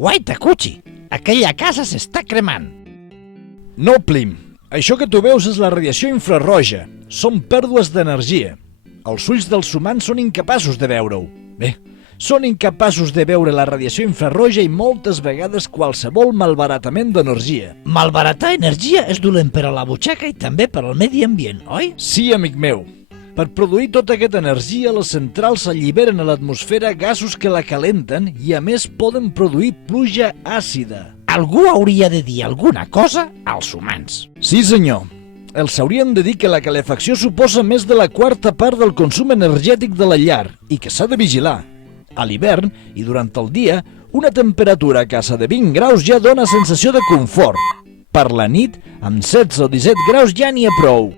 Guaita, Cuchi, aquella casa s'està cremant. No, Plim. Això que tu veus és la radiació infrarroja. Són pèrdues d'energia. Els ulls dels humans són incapaços de veure-ho. Bé, són incapaços de veure la radiació infrarroja i moltes vegades qualsevol malbaratament d'energia. Malbaratar energia és dolent per a la butxaca i també per al medi ambient, oi? Sí, amic meu. Per produir tota aquesta energia, les centrals alliberen a l'atmosfera gasos que la calenten i, a més, poden produir pluja àcida. Algú hauria de dir alguna cosa als humans. Sí, senyor. Els haurien de dir que la calefacció suposa més de la quarta part del consum energètic de la llar i que s'ha de vigilar. A l'hivern i durant el dia, una temperatura a casa de 20 graus ja dona sensació de confort. Per la nit, amb 16 o 17 graus ja n'hi ha prou.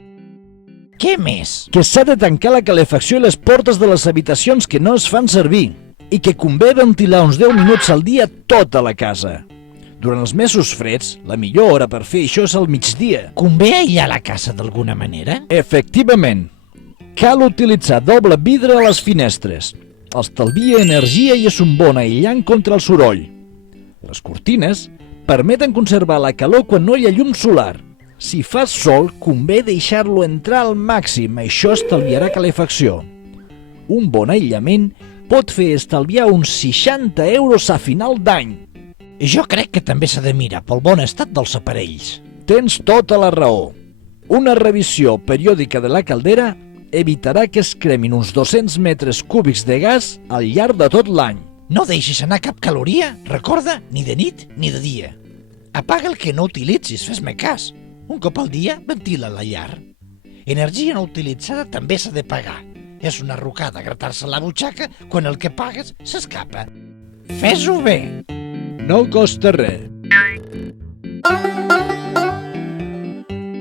Què més? Que s'ha de tancar la calefacció i les portes de les habitacions que no es fan servir i que convé ventilar uns 10 minuts al dia tota la casa. Durant els mesos freds, la millor hora per fer això és al migdia. Convé aïllar la casa d'alguna manera? Efectivament. Cal utilitzar doble vidre a les finestres. Estalvia energia i és un bon aïllant contra el soroll. Les cortines permeten conservar la calor quan no hi ha llum solar. Si fa sol, convé deixar-lo entrar al màxim, això estalviarà calefacció. Un bon aïllament pot fer estalviar uns 60 euros a final d'any. Jo crec que també s'ha de mirar pel bon estat dels aparells. Tens tota la raó. Una revisió periòdica de la caldera evitarà que es cremin uns 200 metres cúbics de gas al llarg de tot l'any. No deixis anar cap caloria, recorda, ni de nit ni de dia. Apaga el que no utilitzis, fes-me cas. Un cop al dia, ventila la llar. Energia no utilitzada també s'ha de pagar. És una rucada gratar-se la butxaca quan el que pagues s'escapa. Fes-ho bé! No costa res.